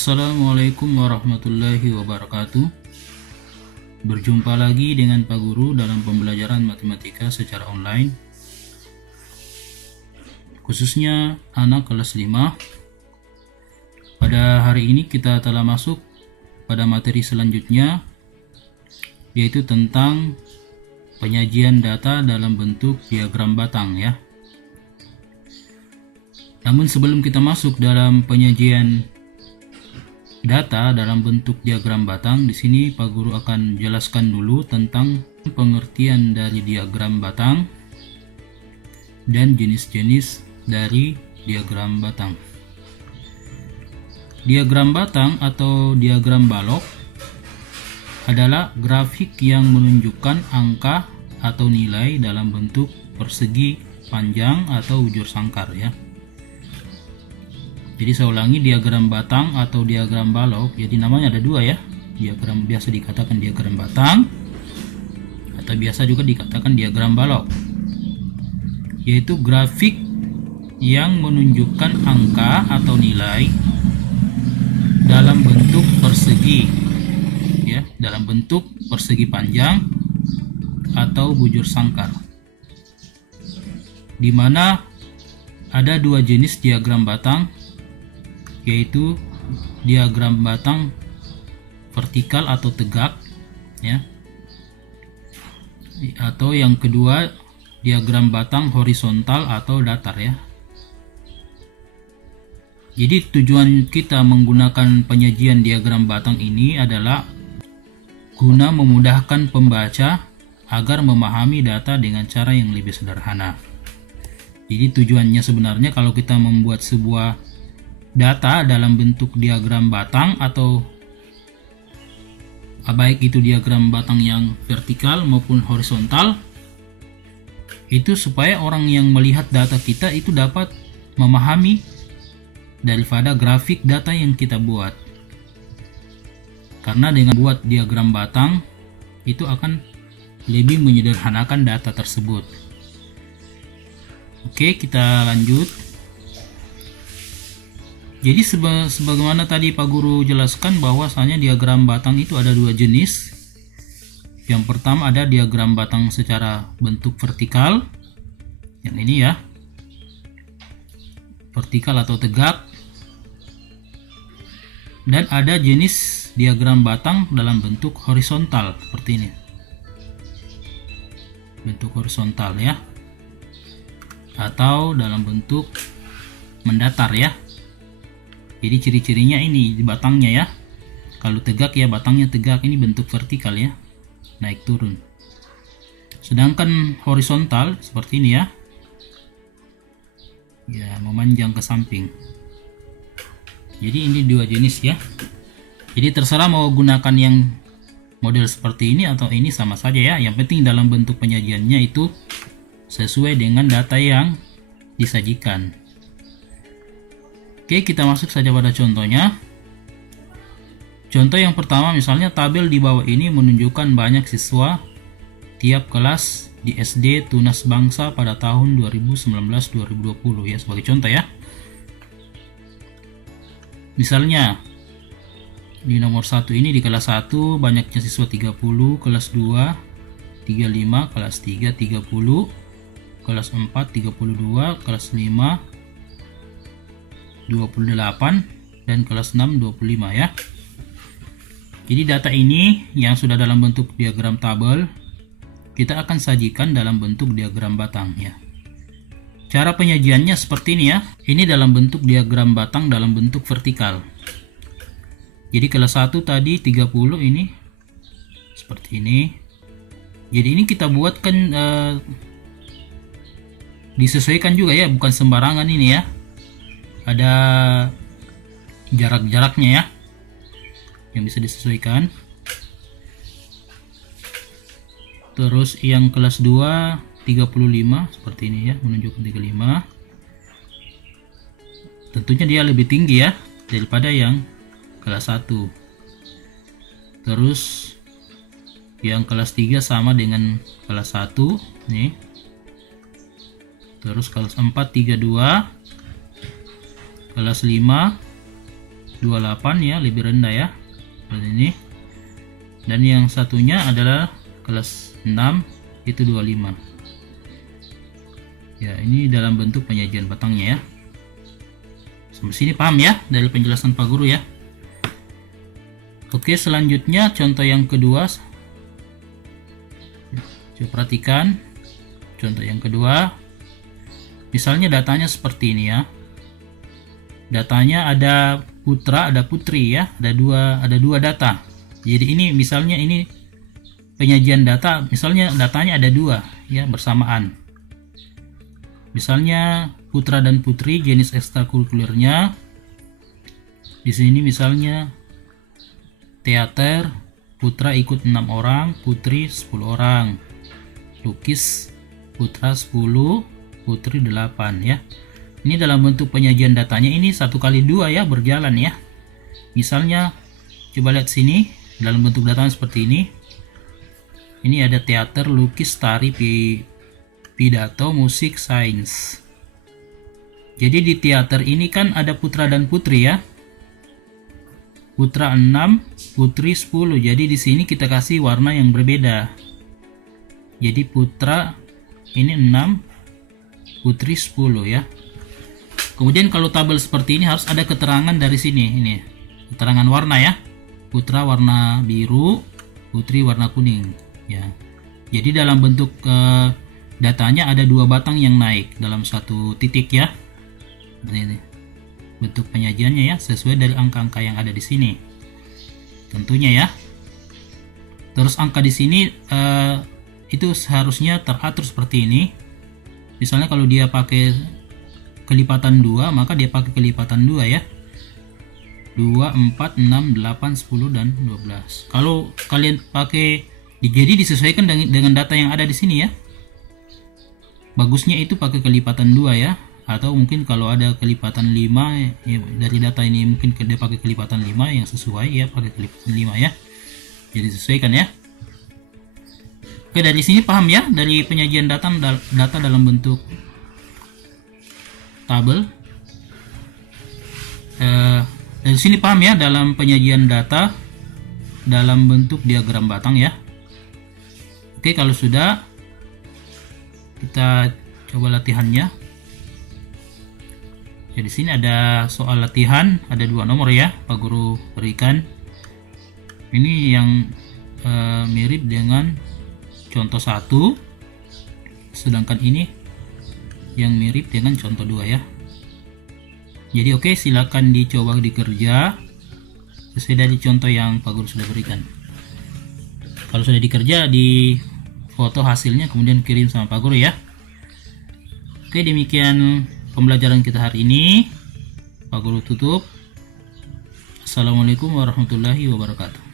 Assalamualaikum warahmatullahi wabarakatuh. Berjumpa lagi dengan Pak Guru dalam pembelajaran matematika secara online, khususnya anak kelas 5. Pada hari ini kita telah masuk pada materi selanjutnya, yaitu tentang penyajian data dalam bentuk diagram batang ya. Namun sebelum kita masuk dalam penyajian data dalam bentuk diagram batang, di sini Pak Guru akan jelaskan dulu tentang pengertian dari diagram batang dan jenis-jenis dari diagram batang. Diagram batang atau diagram balok adalah grafik yang menunjukkan angka atau nilai dalam bentuk persegi, panjang, atau bujur sangkar ya. Jadi saya ulangi, diagram batang atau diagram balok, jadi namanya ada dua ya. Diagram biasa dikatakan diagram batang atau biasa juga dikatakan diagram balok, yaitu grafik yang menunjukkan angka atau nilai dalam bentuk persegi ya, dalam bentuk persegi panjang atau bujur sangkar, di mana ada dua jenis diagram batang, yaitu diagram batang vertikal atau tegak ya, atau yang kedua diagram batang horizontal atau datar ya. Jadi tujuan kita menggunakan penyajian diagram batang ini adalah guna memudahkan pembaca agar memahami data dengan cara yang lebih sederhana. Jadi tujuannya sebenarnya kalau kita membuat sebuah data dalam bentuk diagram batang atau baik itu diagram batang yang vertikal maupun horizontal, itu supaya orang yang melihat data kita itu dapat memahami daripada grafik data yang kita buat. Karena dengan buat diagram batang itu akan lebih menyederhanakan data tersebut. Oke, kita lanjut. Jadi sebagaimana tadi Pak Guru jelaskan bahwasanya diagram batang itu ada dua jenis. Yang pertama ada diagram batang secara bentuk vertikal, yang ini ya, vertikal atau tegak. Dan ada jenis diagram batang dalam bentuk horizontal seperti ini, bentuk horizontal ya, atau dalam bentuk mendatar ya. Jadi ciri-cirinya ini di batangnya ya. Kalau tegak ya batangnya tegak, ini bentuk vertikal ya, naik turun. Sedangkan horizontal seperti ini ya, ya memanjang ke samping. Jadi ini dua jenis ya. Jadi terserah mau gunakan yang model seperti ini atau ini sama saja ya. Yang penting dalam bentuk penyajiannya itu sesuai dengan data yang disajikan. Oke, kita masuk saja pada contohnya. Contoh yang pertama, misalnya tabel di bawah ini menunjukkan banyak siswa tiap kelas di SD Tunas Bangsa pada tahun 2019-2020 ya, sebagai contoh ya. Misalnya di nomor 1 ini di kelas 1 banyaknya siswa 30, kelas 2 35, kelas 3 30, kelas 4 32, kelas 5 28, dan kelas 6 25 ya. Jadi data ini yang sudah dalam bentuk diagram tabel kita akan sajikan dalam bentuk diagram batang ya. Cara penyajiannya seperti ini ya. Ini dalam bentuk diagram batang dalam bentuk vertikal. Jadi kelas 1 tadi 30 ini seperti ini. Jadi ini kita buatkan disesuaikan juga ya, bukan sembarangan ini ya. Ada jarak-jaraknya ya yang bisa disesuaikan. Terus yang kelas 2 35 seperti ini ya, menunjukkan 35. Tentunya dia lebih tinggi ya daripada yang kelas 1. Terus yang kelas 3 sama dengan kelas 1 nih. Terus kelas 4 32, kelas 5 28 ya, lebih rendah ya, seperti ini. Dan yang satunya adalah kelas 6 itu 25 ya. Ini dalam bentuk penyajian batangnya ya. Sampai sini paham ya dari penjelasan Pak Guru ya. Oke, selanjutnya contoh yang kedua. Coba perhatikan contoh yang kedua. Misalnya datanya seperti ini ya. Datanya ada putra, ada putri ya. Ada dua data. Jadi ini misalnya ini penyajian data, misalnya datanya ada dua ya bersamaan. Misalnya putra dan putri jenis ekstrakurikulernya di sini misalnya teater, putra ikut 6 orang, putri 10 orang. Lukis, putra 10, putri 8 ya. Ini dalam bentuk penyajian datanya ini 1x2 ya, berjalan ya. Misalnya coba lihat sini dalam bentuk datanya seperti ini. Ini ada teater, lukis, tari, pidato, musik, sains. Jadi di teater ini kan ada putra dan putri ya. Putra 6, putri 10. Jadi di sini kita kasih warna yang berbeda. Jadi putra ini 6, putri 10 ya. Kemudian kalau tabel seperti ini harus ada keterangan dari sini, ini keterangan warna ya. Putra warna biru, putri warna kuning ya. Jadi dalam bentuk datanya ada dua batang yang naik dalam satu titik ya. Ini bentuk penyajiannya ya, sesuai dari angka-angka yang ada di sini. Tentunya ya. Terus angka di sini itu seharusnya teratur seperti ini. Misalnya kalau dia pakai kelipatan 2, maka dia pakai kelipatan 2 ya. 2, 4, 6, 8, 10 dan 12. Kalau kalian pakai, jadi disesuaikan dengan data yang ada di sini ya. Bagusnya itu pakai kelipatan 2 ya. Atau mungkin kalau ada kelipatan 5 ya, dari data ini mungkin dia pakai kelipatan 5 yang sesuai ya, pakai kelipatan 5 ya. Jadi sesuaikan ya. Oke, dari sini paham ya dari penyajian data dalam bentuk tabel. Dari sini paham ya dalam penyajian data dalam bentuk diagram batang ya. Oke, kalau sudah kita coba latihannya. Ya, di sini ada soal latihan, ada 2 nomor ya, Pak Guru berikan. Ini yang mirip dengan contoh 1, sedangkan ini yang mirip dengan contoh 2 ya. Jadi oke, silakan dicoba dikerja sesuai dari contoh yang Pak Guru sudah berikan. Kalau sudah dikerja, di foto hasilnya kemudian kirim sama Pak Guru ya. Oke, demikian pembelajaran kita hari ini. Pak Guru tutup. Assalamualaikum warahmatullahi wabarakatuh.